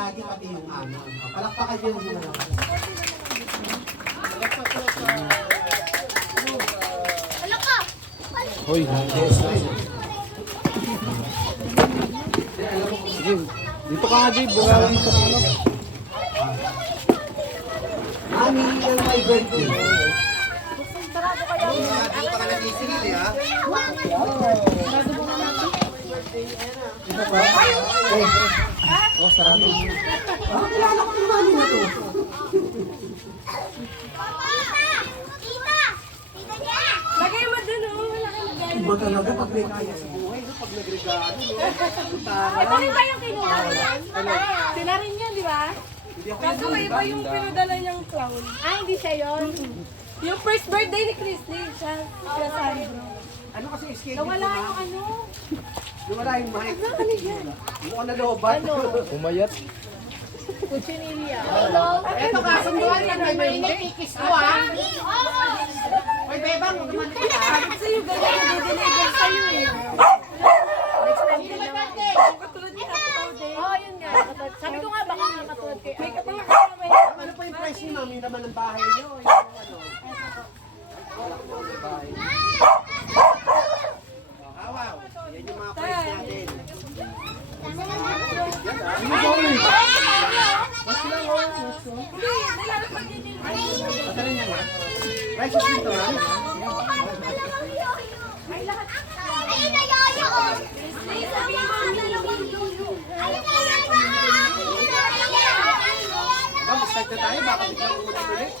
daddy, pati yung ama. Palakpakan niyo yung mga naman. Hoy, sige, dito ka nga, Dave. Bukalan mo sa ano. Mami, yung my birthday. Hindi pa ka nag-isigil eh, ha? Oh, sarado. Bakit kilala ko yung mami na to? Lagay mo dun, oh. Wala ka lagay. Iba talaga pag may kaya sa buhay, no? Pag nagregalo, no? Ito rin ba yung kinuha mo? Sila rin yan, di ba? Kaso iba yung pinadala niyang clown. Ah, hindi siya yun. Yung first birthday ni Christy, siya Sandro. Ano kasi yung schedule Nawala ko, yung ma'am? ano. Nawala yung mic. Ano yan? Mukhang nalobat. Umayat. Cuchinilla. Ito kasunduan yan, may mainit, ikis ko, ha? Hoy, bebang, huwag naman ito, ha? Kasi yung ganyan na dideliver sa'yo eh. Next time din naman. Katulad ni Happy Birthday. Oo, yun nga. Sabi ko nga baka nga katulad kay May katulad ka naman. Ano po yung price ni mami naman ng bahay niyo? Yung ano? Hawaw, yan yung mga price natin. Pasalin niya nga. Prices dito, ha? Ay, lahat. Ayun na yoyo! Sabihin mo, Ma'am, start na tayo. Baka biglang umulan ulit.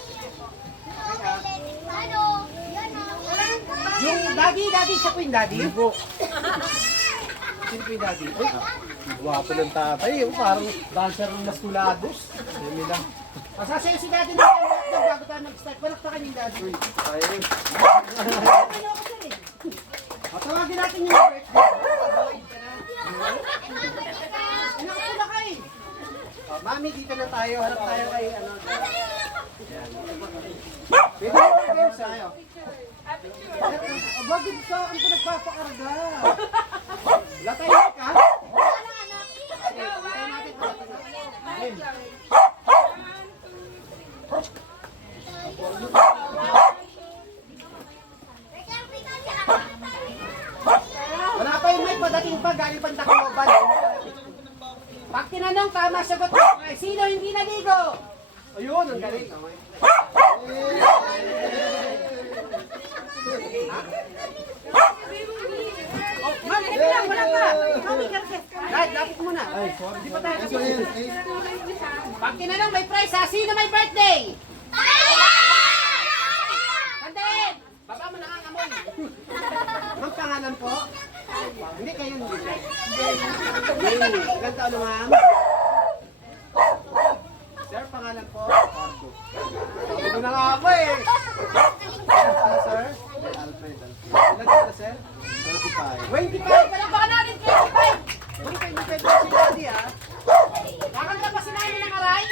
Yung daddy, siya po yung daddy? Hindi po. Sino po yung daddy? Uy, guwapo ng tatay. Oh, parang Dancer ng Masculados. semi lang. Masasayo si daddy na bago tayo mag-start. Palakpakan yung daddy. Tayo rin. Tawagin natin yung birthday. Inakupo na kayo. Mami, dito na tayo. Harap tayo kay ano. Pwede mo kayo tayo. Bakit ka? Ano ka nagpapakarga? Wala tayo ka? Sige, tayo natin. Wala pa yung mic, padating pa, galing pang Tacloban. Pag tinanong, tama sagot. Ay, sino hindi naligo? Ayun, ang galing. Ma'am, ito lang, wala pa. Mami, Dad, lapit mo na. Hindi pa tayo kasi. Pag tinanong, may prize ha. Sino may birthday? Sandali! Baba mo na ang amoy. Ma'am, pangalan po? Hindi kayo hindi. Ilan taon na, ma'am? Sir, pangalan po? Pardo. Sabi ko na nga po eh. Sir? Alfred. Ilan taon na, sir? 25. 25! Palakpakan natin 25! Uy, 25 na si Daddy, ha? Kakanta pa si Nani ng aray?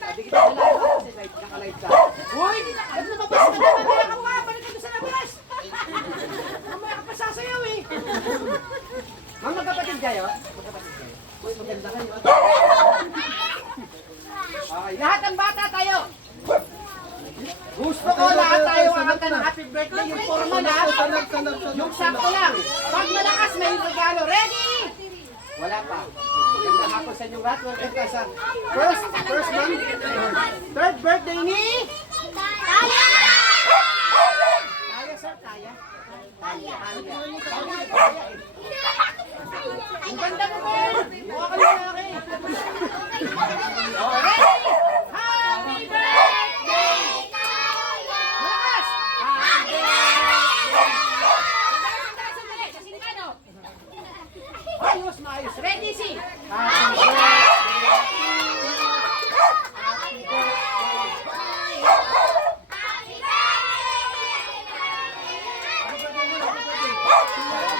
Sabi kita nalaman kasi naka-live ka. Uy! Ba't lumabas ka na? Mamaya ka pa! Balik ka doon sa labas! Mamaya ka pa sasayaw eh! Ma'am, magkapatid kayo? Magkapatid kayo? Uy, maganda kayo. Okay, lahat ng bata tayo! Gusto ko lahat tayo kakanta ng happy birthday, yung formal ha? Yung sakto lang. Pag malakas, may regalo. Ready? Wala pa. Magandang hapon sa inyong lahat. Welcome ka sa first month, third birthday ni... Taya, sir, Taya. Taya. Ang ganda mo, Ben. Mukha ka lang lalaki. Oh, ready? Happy birthday! Malakas! Happy birthday! Ayos, maayos. Ready, si? Happy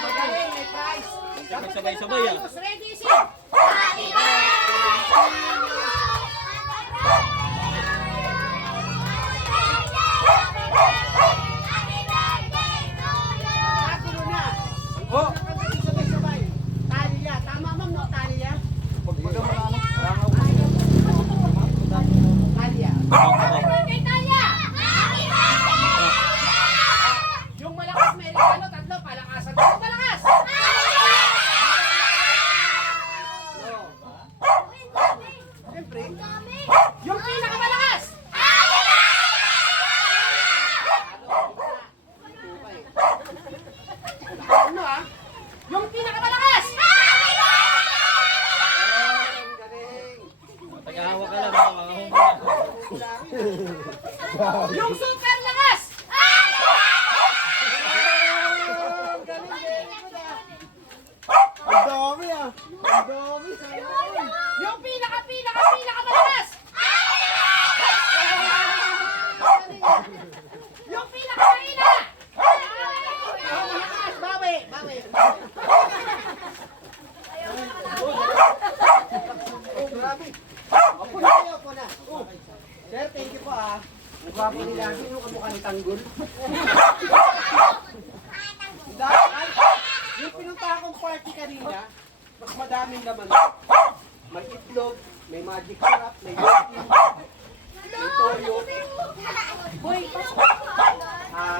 Magaling, may prize. Sabay-sabay ah. Ready, si? Tagulo na. Oh! Sabay-sabay. Talia. Tama, ma'am, no? Ang dami, sayang. Yung pinaka malakas! Yung pinaka mahina! Oh, malakas, bawi, bawi. Oh, grabe. Opo na kayo, opo na. Oh. Sir, thank you po ah. Ang gwapo nila. Sino kamukha ni Tanggol? Dahil, yung pinunta akong party kanina, mas madaming laman. May itlog, may magic syrup, may whipping, may toyo. Boy,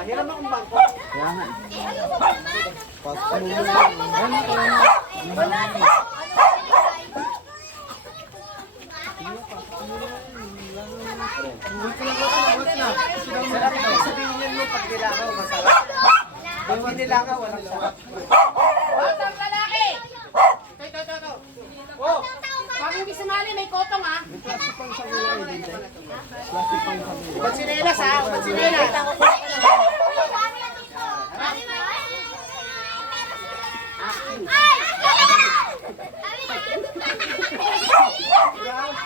Hiram akong bangko. Kaya nga. Pasok mo na. Sarap yung sabihin niyo mo pag nilangaw, masarap. Pag nilangaw, walang sarap. Batang lalaki! Ito. Oh! Pag hindi sumali, may kotong ha. Plastic pang sa ulo. Plastic pang sa ulo. Ba't sinelas ha? Ba't sinelas?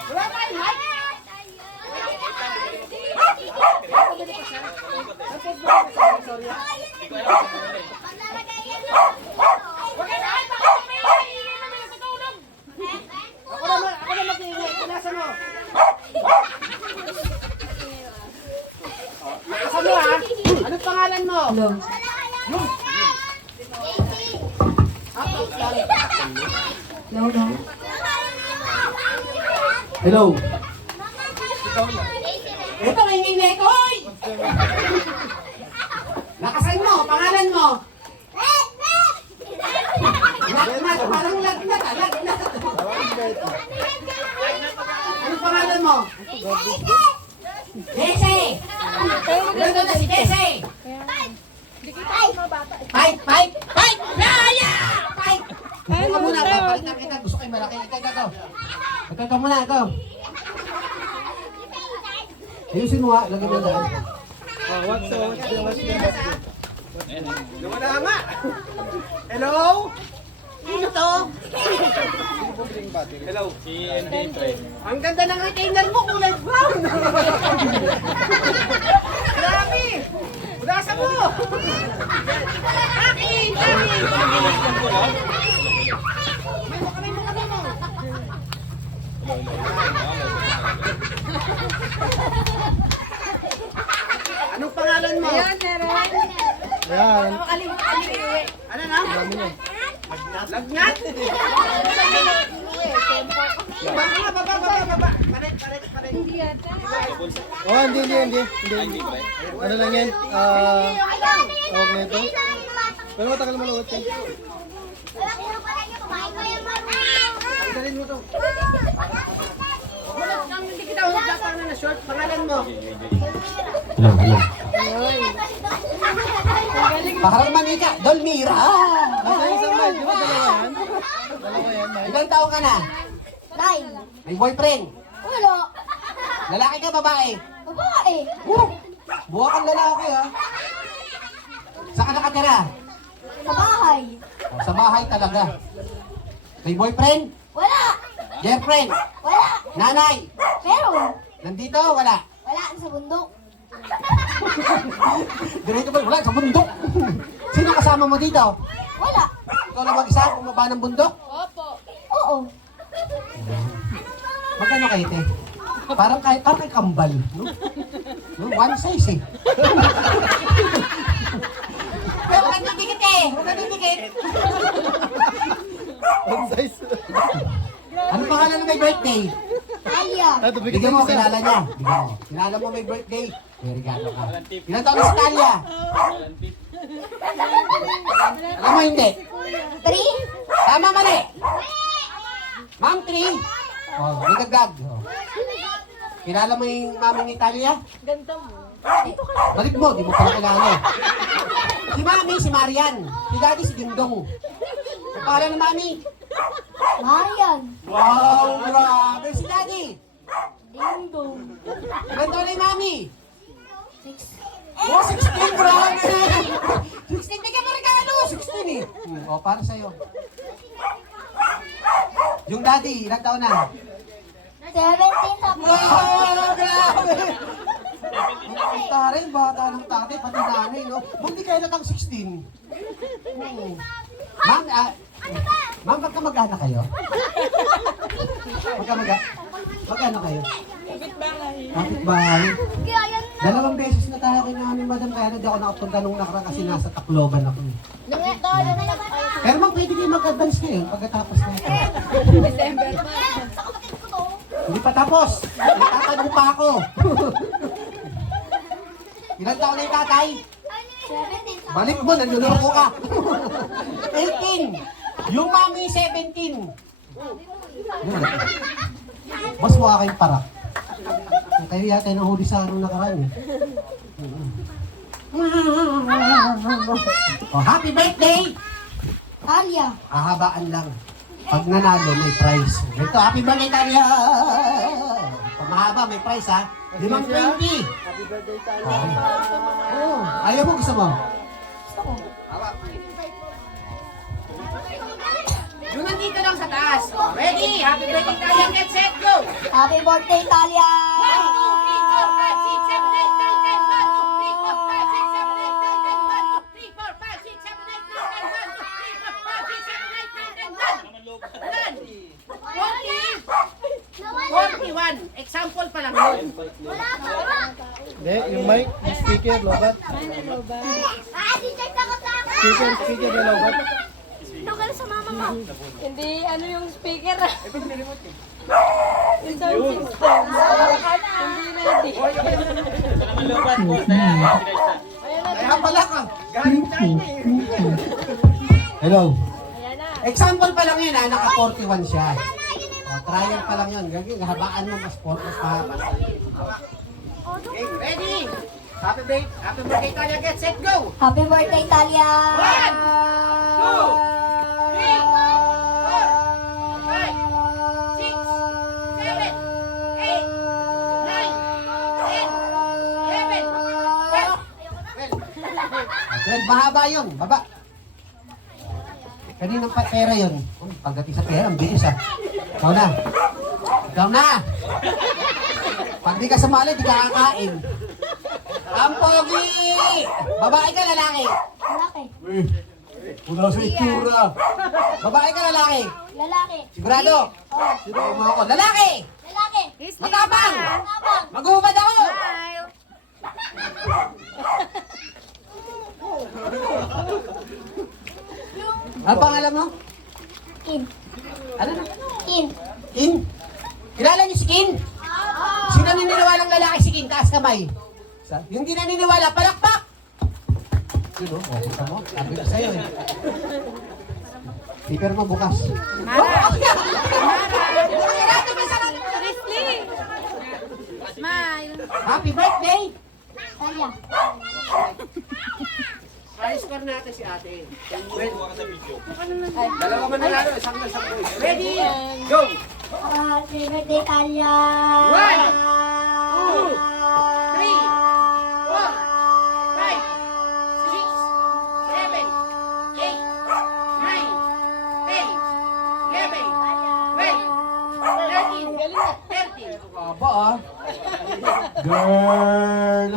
Wala pa rin, Mike. Huwag ka na, baka may iingay naman yung tutulog. Ako na mag-iingay. Pinasa mo. Lakasan mo ha? Anong pangalan mo? Hello. Ito, ingay na ito, hoy! Lakasan mo, pangalan mo. Lagnat, parang lagnat ha, lagnat. Anong pangalan mo? Jesse! Ganda na si Jesse! Fight! Laya! Fight! Ikaw muna, papalitan kita. Gusto kayo malaki. Ikaw. Ikaw muna, ikaw. Ayusin mo ha, lagyan mo dyan. What's Wala nga! Hello? Sino to? Hello. Si ND pre. Ang ganda ng retainer mo, kulay brown! Grabe! Ulasa mo! Akin! May mo. Anong pangalan mo? ayan, meron. Ayan. Aliwi. Ano na? Lagnat? Baba. Paret. Hindi yata. Oh, hindi. Ano lang yan? Tawag na ito. Pero matagal maluot yan. Dalhin mo to. Hindi kita dapat na short. Pangalan mo? Parang manika. Dolmira! Nasa isang mic, di ba dalawa yan? Dalawa yan, mic. Ilang taon ka na? May boyfriend? Wala. Lalaki ka, babae? Babae. Buha kang lalaki ha. Saan ka nakatira? Sa bahay. Sa bahay talaga. May boyfriend? Wala. Girlfriend? Wala. Nanay? Meron. Nandito? Wala. Wala sa bundok. Diretso ba? Wala, sa bundok. Sino kasama mo dito? Wala. Ikaw lang mag-isa bumaba ng bundok? Oo. Magkano kayo, te? Parang kay kambal, no? No, one size eh. Pero huwag kang dikit eh! Huwag kang dikit! One size. Ano pangalan ng may birthday? Talia. Ito, bigyan Bigyan mo, isa. kilala niya. Bigyan mo. Kilala mo may birthday. May regalo ka. Ilan taon na si Talia? Alam mo hindi? 3. Tama, mali! Ma'am, 3. Oh, may dagdag. Oh. Kilala mo yung mami ni Talia? Ganda mo. Balik mo, di mo pala kilala. Si mami, si Marian. Si daddy, si Dingdong. Ang pangalan ng mami? Marian. Wow, grabe. Si daddy. Dingdong. Ilan taon na yung mami? 6. Oh, 16, grabe. 16, bigyan mo regalo. 16 eh. Oh, para sa'yo. Yung daddy, ilang taon na? 17 sa Wow, grabe! Ang taray, bata ng tatay, pati nanay, no? Buti kayo natang 16. Ma'am, ma'am, magkamag-anak kayo? Mag-ano kayo? Kapit bahay. Dalawang beses na tayo kay namin, madam, kaya na di ako nakapunta nung nakaraan kasi nasa Tacloban ako. Pero ma'am, pwede kayo mag-advance ngayon pagkatapos na ito. Hindi pa tapos. Nagtatanong pa ako. Ilan taon na yung tatay? 17. Balik mo, nanluloko ka. 18. Yung mami, 17. Mas mukha kayong parak. Kayo yata yung nahuli sa anong nakaraan eh. Oh, happy birthday! Talia. Kahabaan lang. Pag nanalo, may prize. Ito, happy birthday, Talia! Pag mahaba, may prize ha. 520. Happy birthday tayo. Oh, ayaw mo, gusto mo? Yung nandito lang sa taas. Ready? Happy birthday tayo. Get set, go! Happy birthday, Talia. 41. Example pa lang yun. Hindi, yung mic, yung speaker, lobat. Speaker na lobat. Hindi, ano yung speaker? Yung sound system. Hindi ready. Kaya pala ka. Galing China eh. Hello. Ayan na. Example pa lang yun ha, naka 41 siya. O, trial pa lang yun. Gagawin, habaan mo mas mahaba. Okay, ready? Happy birthday tayo. Get set, go! Happy birthday, Talia. 12, mahaba yun. Baba. Kaninang pera yun. Pagdating sa pera, ang bilis ah. Ikaw na. Ikaw na. Pag di ka sumali, di ka kakain. Ang pogi! Babae ka, lalaki? Lalaki. Wala sa itsura. Babae ka, lalaki? Lalaki. Sigurado? Sino mo ako? Lalaki! Lalaki. Matapang! Tapang. Mag-uubad ako! Ano pangalan mo? Kin. Ano na? Kin. Kin? Kilala niyo si Kin? Sino naniniwalang lalaki si Kin? Taas kamay. Yung di naniniwala, palakpak! Yun o, kita mo. Sabi ko sa'yo eh. Speaker mo bukas. Christy! Smile! Happy birthday! Talia. High score natin si ate. Dalawa man nanalo, isang na isang boys. Ready? Go! Happy birthday, Talia. 13. Aba ah. Girl!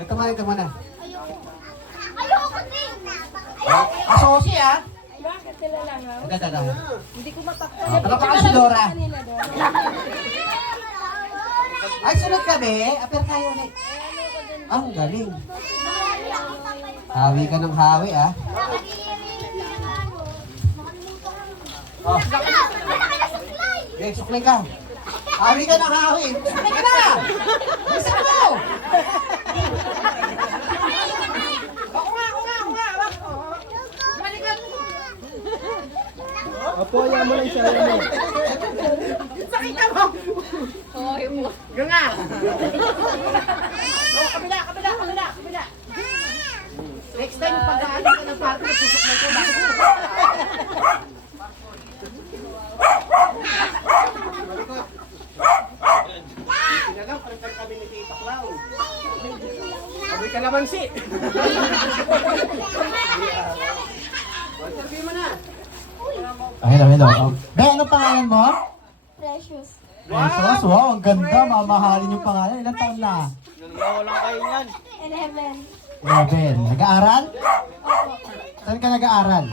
Ito mo na. Ayoko din. Asosi ah. Bakit sila lang ha? Dada. Hindi ko matakpan. Palakpakan si Dora. Kanila doon. Ay, sunod kami. Apir tayo ulit. Ang galing. Hawi ka ng hawi ah. Oh. Okay, suklay ka. Hawi ka ng hawi. Suklay ka na! Bisa mo! Apo, ayaw mo lang siya. Ayaw mo. Sakita mo! Ganga! Oh, kabila! Next time, pag-aalis ka ng party, susuklay ko. Bakit mo? Sinalang, prepare kami ni Tita Clown. Sabi ka naman si. Interview mo na. Ayan hello. Oh. Be, ano pangalan mo? Precious. Precious, wow, ang ganda. Mamahalin yung pangalan. Ilan taon na? Walang kayo niyan. 11. 11. Nag-aaral? Saan ka nag-aaral?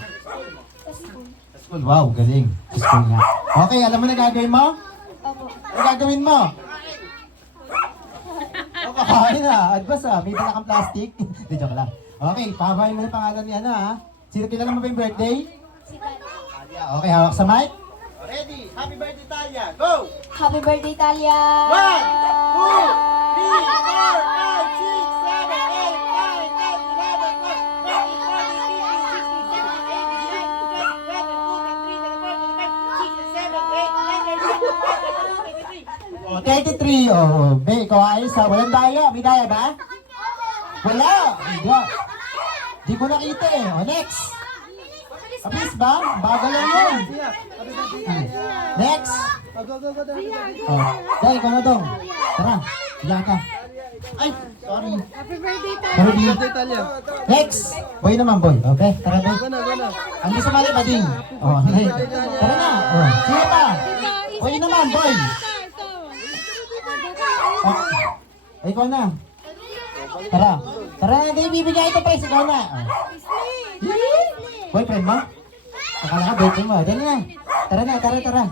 Sa school. Sa school. Wow, galing. Sa school nga. Okay, alam mo na gagawin mo? Opo. Ano gagawin mo? O, kakain na. Advance ah. May dala kang plastic. Di, joke lang. Okay, pahabahin mo na pangalan niya na ha. Sino kilala mo ba yung birthday? Si Talia. Okay, hawak sa mic. Ready? Happy birthday, Talia. Go! Happy birthday, Talia! 33. Oh, be, ikaw ayos ha. Walang daya. May daya ba? Wala. Hindi. Di ko nakita eh. O, next. Mabilis ba? Bagal lang yun. Next. Go. Oh, dahil ikaw na dong. Tara. Higa ka. Ay, sorry. Happy birthday, Sorry, di. Birthday, Talia. Next. Boy naman, boy. Okay, tara be. Go na. Andi sa mali pa din. Oh, okay. Tara na. Oh, sige pa. Boy naman, boy. Oh, ay, ikaw na. Tara. Tara na, di bibigyan ito pa. Ikaw na. Oh. Boyfriend mo? Akala ka boyfriend mo. Dali na. Tara.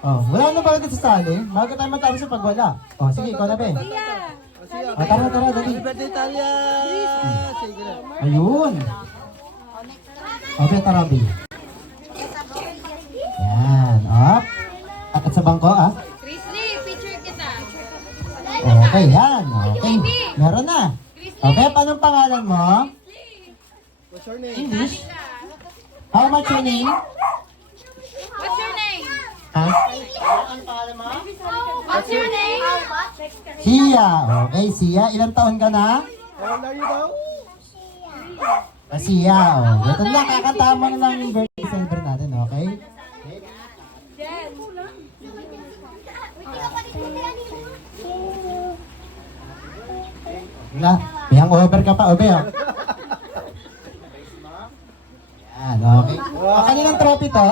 Oh, wala na ba sa sali? Bago tayo matalo sa pagwala. Oh, sige, ikaw na be. Oh, tara, dali. Happy birthday, Talia. Sige na. Ayun. Okay, tara, be. Yan, up. Akit sa bangko, ah. Chrisley, picture kita. Okay, yan. Okay, meron na. Okay, paano pangalan mo? What's your name? English? How much your name? What's your name? Ha? What's your name? Sia. Okay, Sia. Ilang taon ka na? How old are you daw? Sia. Oh. Ito na, kakanta mo na lang yung birthday celebrate natin, okay? Wala. May hangover ka pa, Obe, oh. Yan, okay. O, kaninang trophy to?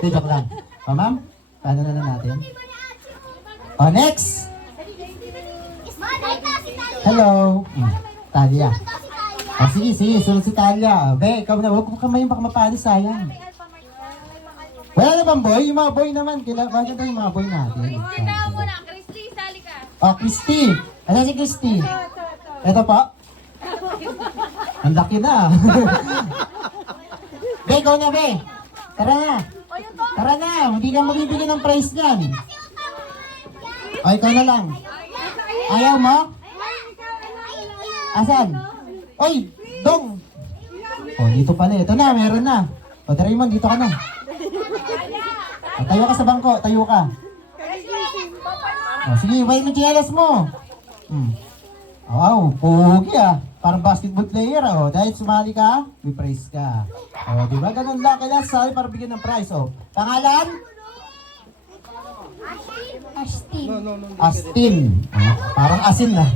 Di, joke lang. O, ma'am, paano na natin? O, next! Hello! Talia. O, sige, sunod si Talia. Be, ikaw na, huwag mo kamay baka mapali, sayang. Wala na bang boy? Yung mga boy naman, bakit tayo yung mga boy natin? Ikaw muna, Chrisley, sali ka. O, Christy! Ano si Christy? Ito po? Ang laki na. Be, ikaw na, be. Tara na. Tara na. Hindi ka mabibigyan ng prize niyan. O, ikaw na lang. Ayaw mo? Asan? Oy, dong. O, dito pala. Ito na, meron na. O, Doraemon, dito ka na. O, tayo ka sa bangko. Tayo ka. O, sige, iba yung chinelas mo. Wow, pogi ah. Parang basketball player ah. Dahil sumali ka, may prize ka. O, di ba? Ganun lang. Kailangan sali para bigyan ng prize. O, pangalan? Astin. Astin. O, parang asin na.